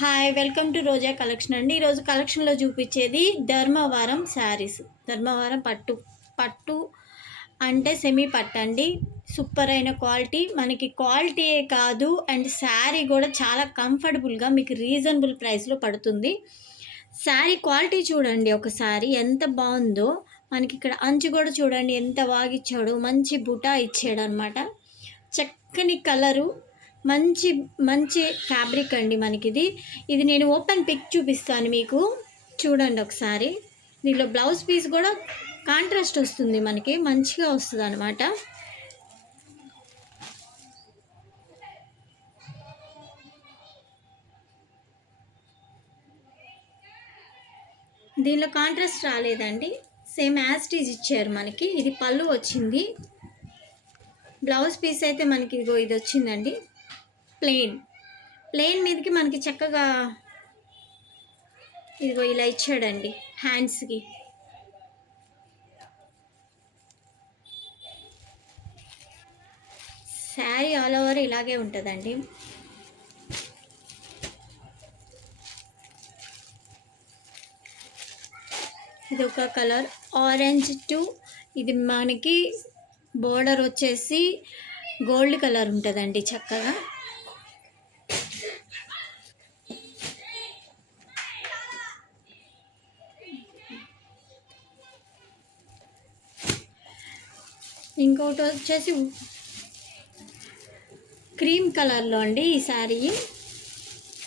Hi welcome to Roja collection అండి. ఈరోజు కలెక్షన్లో చూపించేది ధర్మవరం శారీస్. ధర్మవరం పట్టు అంటే సెమీ పట్టు అండి. సూపర్ అయిన క్వాలిటీ, మనకి క్వాలిటీయే కాదు అండ్ శారీ కూడా చాలా కంఫర్టబుల్గా మీకు రీజనబుల్ ప్రైస్లో పడుతుంది. శారీ క్వాలిటీ చూడండి ఒకసారి ఎంత బాగుందో. మనకి ఇక్కడ అంచు కూడా చూడండి ఎంత బాగా ఇచ్చాడు, మంచి బుటా ఇచ్చాడు అనమాట. చక్కని కలరు, మంచి మంచి ఫ్యాబ్రిక్ అండి మనకిది. ఇది నేను ఓపెన్ పిక్ చూపిస్తాను మీకు, చూడండి ఒకసారి. దీనిలో బ్లౌజ్ పీస్ కూడా కాంట్రాస్ట్ వస్తుంది, మనకి మంచిగా వస్తుంది అనమాట. దీనిలో కాంట్రాస్ట్ రాలేదండి, సేమ్ యాస్టీజ్ ఇచ్చారు మనకి. ఇది పళ్ళు వచ్చింది. బ్లౌజ్ పీస్ అయితే మనకి ఇదిగో ఇది వచ్చిందండి, ప్లెయిన్ మీదకి మనకి చక్కగా ఇదిగో ఇలా ఇచ్చాడండి హ్యాండ్స్కి. శారీ ఆల్ ఓవర్ ఇలాగే ఉంటుందండి. ఇది ఒక కలర్ ఆరెంజ్ టు, ఇది మనకి బోర్డర్ వచ్చేసి గోల్డ్ కలర్ ఉంటుందండి చక్కగా. ఇంకోటి వచ్చేసి క్రీమ్ కలర్లో అండి ఈ శారీ.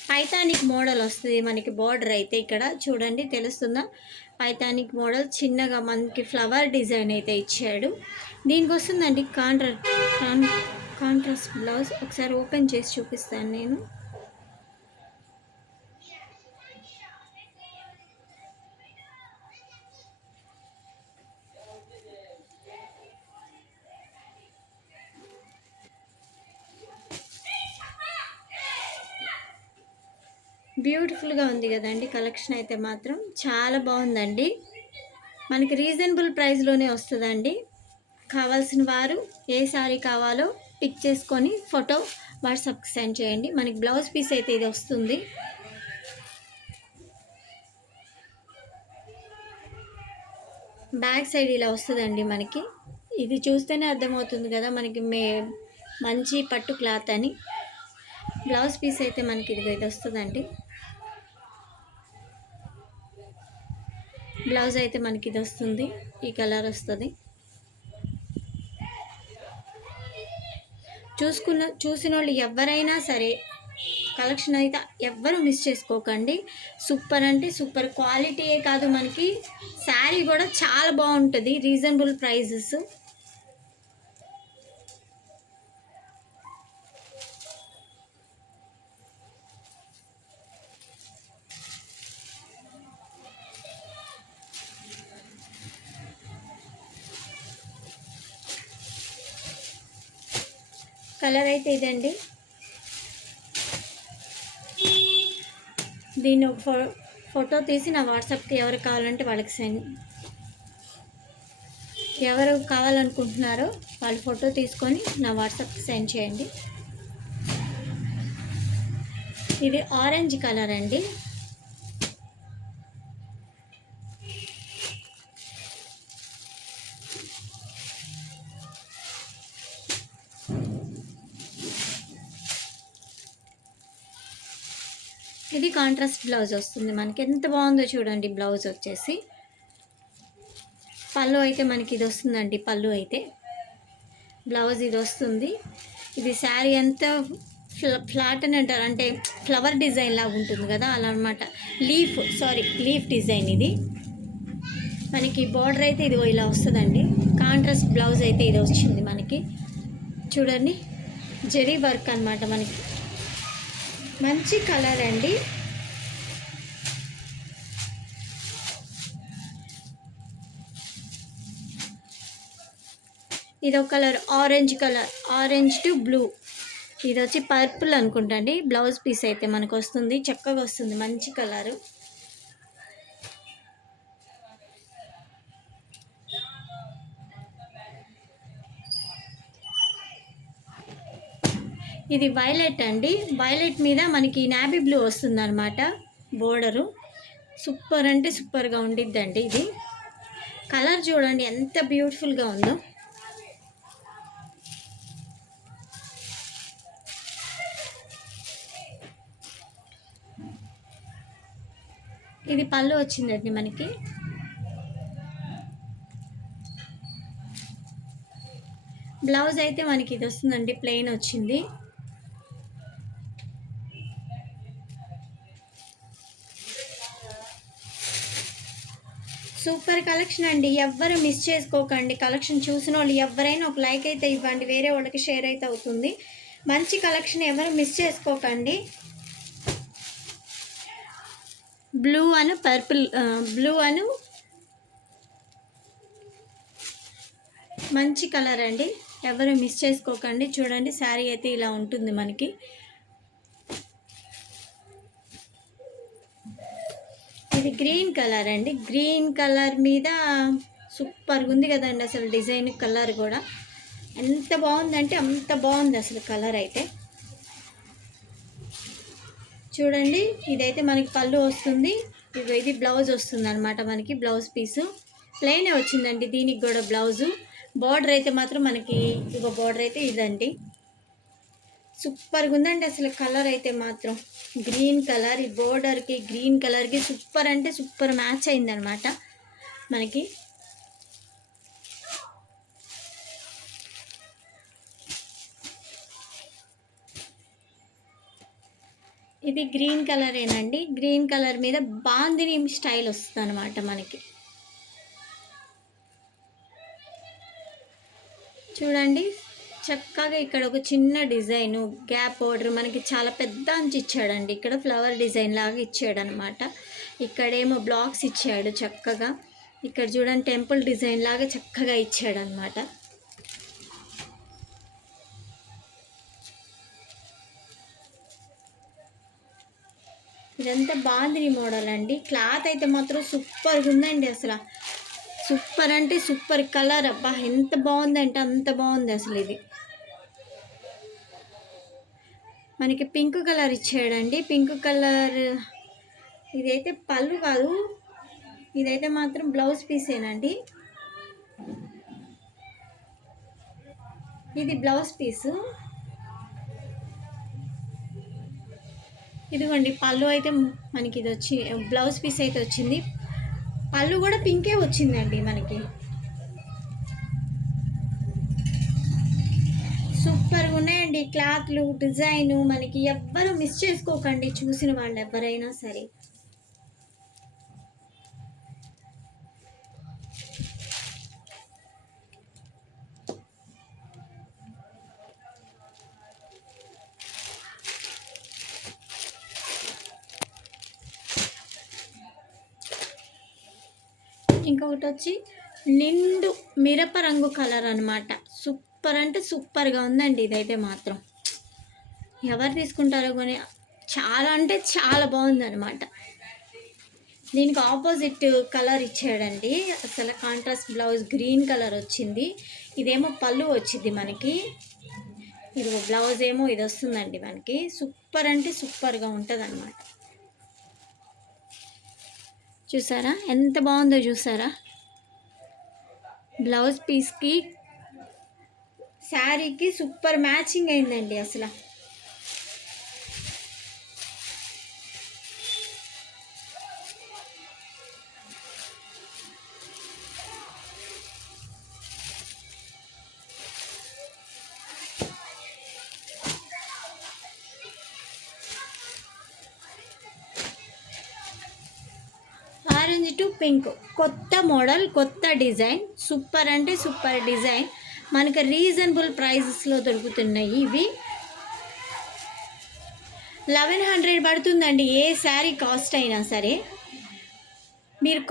పైతానిక్ మోడల్ వస్తుంది మనకి. బార్డర్ అయితే ఇక్కడ చూడండి తెలుస్తుందా, పైతానిక్ మోడల్ చిన్నగా మనకి ఫ్లవర్ డిజైన్ అయితే ఇచ్చాడు. దీనికి వస్తుందండి కాంట్రాస్ట్ బ్లౌజ్. ఒకసారి ఓపెన్ చేసి చూపిస్తాను నేను. బ్యూటిఫుల్గా ఉంది కదండి కలెక్షన్ అయితే మాత్రం చాలా బాగుందండి. మనకి రీజనబుల్ ప్రైస్లోనే వస్తుందండి. కావాల్సిన వారు ఏ శారీ కావాలో పిక్ చేసుకొని ఫోటో వాట్సాప్కి సెండ్ చేయండి. మనకి బ్లౌజ్ పీస్ అయితే ఇది వస్తుంది. బ్యాక్ సైడ్ ఇలా వస్తుందండి మనకి. ఇది చూస్తేనే అర్థమవుతుంది కదా మనకి మంచి పట్టు క్లాత్ అని. బ్లౌజ్ పీస్ అయితే మనకి ఇది వస్తుందండి. బ్లౌజ్ అయితే మనకి ఇది వస్తుంది, ఈ కలర్ వస్తుంది. చూసిన వాళ్ళు ఎవరైనా సరే కలెక్షన్ అయితే ఎవ్వరూ మిస్ చేసుకోకండి. సూపర్ అంటే సూపర్ క్వాలిటీయే కాదు, మనకి శారీ కూడా చాలా బాగుంటుంది, రీజనబుల్ ప్రైజెస్. కలర్ అయితే ఇదండి. దీన్ని ఒక ఫోటో తీసి నా వాట్సాప్కి ఎవరు కావాలంటే వాళ్ళకి ఎవరు కావాలనుకుంటున్నారో వాళ్ళు ఫోటో తీసుకొని నా వాట్సాప్కి సెండ్ చేయండి. ఇది ఆరెంజ్ కలర్ అండి. ఇది కాంట్రాస్ట్ బ్లౌజ్ వస్తుంది మనకి. ఎంత బాగుందో చూడండి. బ్లౌజ్ వచ్చేసి పళ్ళు అయితే మనకి ఇది వస్తుందండి. పళ్ళు అయితే బ్లౌజ్ ఇది వస్తుంది. ఇది శారీ అంతా ఫ్లాట్ అని అంటారు, అంటే ఫ్లవర్ డిజైన్ లాగా ఉంటుంది కదా, అలా అనమాట. లీఫ్ డిజైన్ ఇది మనకి. బార్డర్ అయితే ఇది ఇలా వస్తుందండి. కాంట్రాస్ట్ బ్లౌజ్ అయితే ఇది వచ్చింది మనకి. చూడండి జరీ వర్క్ అనమాట మనకి. మంచి కలర్ అండి. ఇదొక కలర్ ఆరెంజ్ టు బ్లూ. ఇది వచ్చి పర్పుల్ అనుకుంటా అండి. బ్లౌజ్ పీస్ అయితే మనకు వస్తుంది, చక్కగా వస్తుంది, మంచి కలరు. ఇది వైలెట్ అండి. వైలెట్ మీద మనకి నావీ బ్లూ వస్తుంది అనమాట బోర్డరు. సూపర్ అంటే సూపర్గా ఉండిద్దండి. ఇది కలర్ చూడండి ఎంత బ్యూటిఫుల్గా ఉందో. ఇది పళ్ళు వచ్చిందండి మనకి. బ్లౌజ్ అయితే మనకి ఇది వస్తుందండి, ప్లెయిన్ వచ్చింది. సూపర్ కలెక్షన్ అండి, ఎవ్వరు మిస్ చేసుకోకండి. కలెక్షన్ చూసిన వాళ్ళు ఎవరైనా ఒక లైక్ అయితే ఇవ్వండి, వేరే వాళ్ళకి షేర్ అయితే అవుతుంది. మంచి కలెక్షన్ ఎవరు మిస్ చేసుకోకండి. బ్లూ అను పర్పుల్, బ్లూ అను మంచి కలర్ అండి, ఎవరు మిస్ చేసుకోకండి. చూడండి శారీ అయితే ఇలా ఉంటుంది మనకి. ఇది గ్రీన్ కలర్ అండి. గ్రీన్ కలర్ మీద సూపర్గా ఉంది కదండి అసలు. డిజైన్ కలర్ కూడా ఎంత బాగుందంటే అంత బాగుంది అసలు కలర్ అయితే. చూడండి ఇదైతే మనకి పళ్ళు వస్తుంది. ఇది బ్లౌజ్ వస్తుంది అనమాట మనకి. బ్లౌజ్ పీసు ప్లెయినే వచ్చిందండి దీనికి కూడా బ్లౌజు. బార్డర్ అయితే మాత్రం మనకి బార్డర్ అయితే ఇదండి. సూపర్గా ఉందండి అసలు కలర్ అయితే మాత్రం. గ్రీన్ కలర్, ఈ బోర్డర్కి గ్రీన్ కలర్కి సూపర్ అంటే సూపర్ మ్యాచ్ అయిందనమాట మనకి. ఇది గ్రీన్ కలరేనండి. గ్రీన్ కలర్ మీద బాందిని స్టైల్ వస్తుంది అనమాట మనకి. చూడండి చక్కగా ఇక్కడ ఒక చిన్న డిజైను గ్యాప్ బోర్డర్ మనకి చాలా పెద్ద అంచు ఇచ్చాడండి. ఇక్కడ ఫ్లవర్ డిజైన్ లాగా ఇచ్చాడు అనమాట. ఇక్కడేమో బ్లాక్స్ ఇచ్చాడు చక్కగా. ఇక్కడ చూడండి టెంపుల్ డిజైన్ లాగా చక్కగా ఇచ్చాడు అనమాట. ఇదంతా బాందిని మోడల్ అండి. క్లాత్ అయితే మాత్రం సూపర్గా ఉందండి అసలు. సూపర్ అంటే సూపర్ కలర్, అబ్బా ఎంత బాగుందంటే అంత బాగుంది అసలు. ఇది మనకి పింక్ కలర్ ఇచ్చాడండి. పింక్ కలర్ ఇదైతే పళ్ళు కాదు, ఇదైతే మాత్రం బ్లౌజ్ పీసేనండి. ఇది బ్లౌజ్ పీసు. ఇదిగోండి పళ్ళు అయితే మనకి ఇది వచ్చి బ్లౌజ్ పీస్ అయితే వచ్చింది. పళ్ళు కూడా పింకే వచ్చిందండి మనకి. సూపర్గా ఉన్నాయండి క్లాత్లు, డిజైను. మనకి ఎవ్వరు మిస్ చేసుకోకండి చూసిన వాళ్ళు ఎవరైనా సరే. ఇంకొకటి వచ్చి నిండు మిరప రంగు కలర్ అనమాట. సూపర్ అంటే సూపర్గా ఉందండి ఇదైతే మాత్రం. ఎవరు తీసుకుంటారో కానీ చాలా అంటే చాలా బాగుంది అనమాట. దీనికి ఆపోజిట్ కలర్ ఇచ్చాడండి అసలు. కాంట్రాస్ట్ బ్లౌజ్ గ్రీన్ కలర్ వచ్చింది. ఇదేమో పళ్ళు వచ్చింది మనకి. ఇది బ్లౌజ్ ఏమో ఇది వస్తుందండి మనకి. సూపర్ అంటే సూపర్గా ఉంటుంది అనమాట. చూసారా ఎంత బాగుందో చూసారా. బ్లౌజ్ పీస్కి శారీకి సూపర్ మ్యాచింగ్ అయిందండి అసలు. ఆరెంజ్ టు పింక్, కొత్త మోడల్, కొత్త డిజైన్. సూపర్ అంటే సూపర్ డిజైన్. మనకు రీజనబుల్ ప్రైజెస్లో దొరుకుతున్నాయి ఇవి. 1100 పడుతుందండి ఏ శారీ కాస్ట్ అయినా సరే. మీరు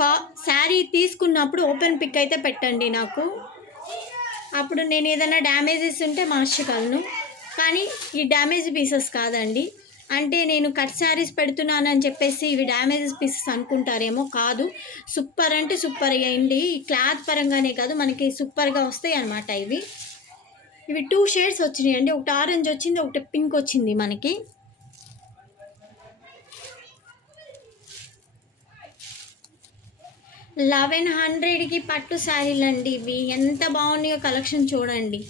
శారీ తీసుకున్నప్పుడు ఓపెన్ పిక్ అయితే పెట్టండి నాకు. అప్పుడు నేను ఏదైనా డ్యామేజెస్ ఉంటే మార్చగలను. కానీ ఈ డ్యామేజ్ పీసెస్ కాదండి. అంటే నేను కట్ శారీస్ పెడుతున్నానని చెప్పేసి ఇవి డ్యామేజెస్ పీసెస్ అనుకుంటారేమో, కాదు. సూపర్ అంటే సూపర్ అయ్యండి. క్లాత్ పరంగానే కాదు మనకి సూపర్గా వస్తాయి అన్నమాట ఇవి. ఇవి 2 షేడ్స్ వచ్చినాయండి. ఒకటి ఆరెంజ్ వచ్చింది, ఒకటి పింక్ వచ్చింది మనకి. $1100కి పట్టు శారీలండి ఇవి. ఎంత బాగున్నాయో కలెక్షన్ చూడండి.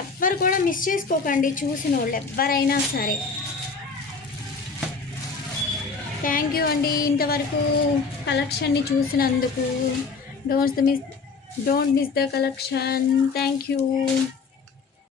ఎవ్వరు కూడా మిస్ చేసుకోకండి, చూసిన వాళ్ళు ఎవరైనా సరే. థ్యాంక్ యూ అండి ఇంతవరకు కలెక్షన్ని చూసినందుకు. Don't miss the collection. Thank you.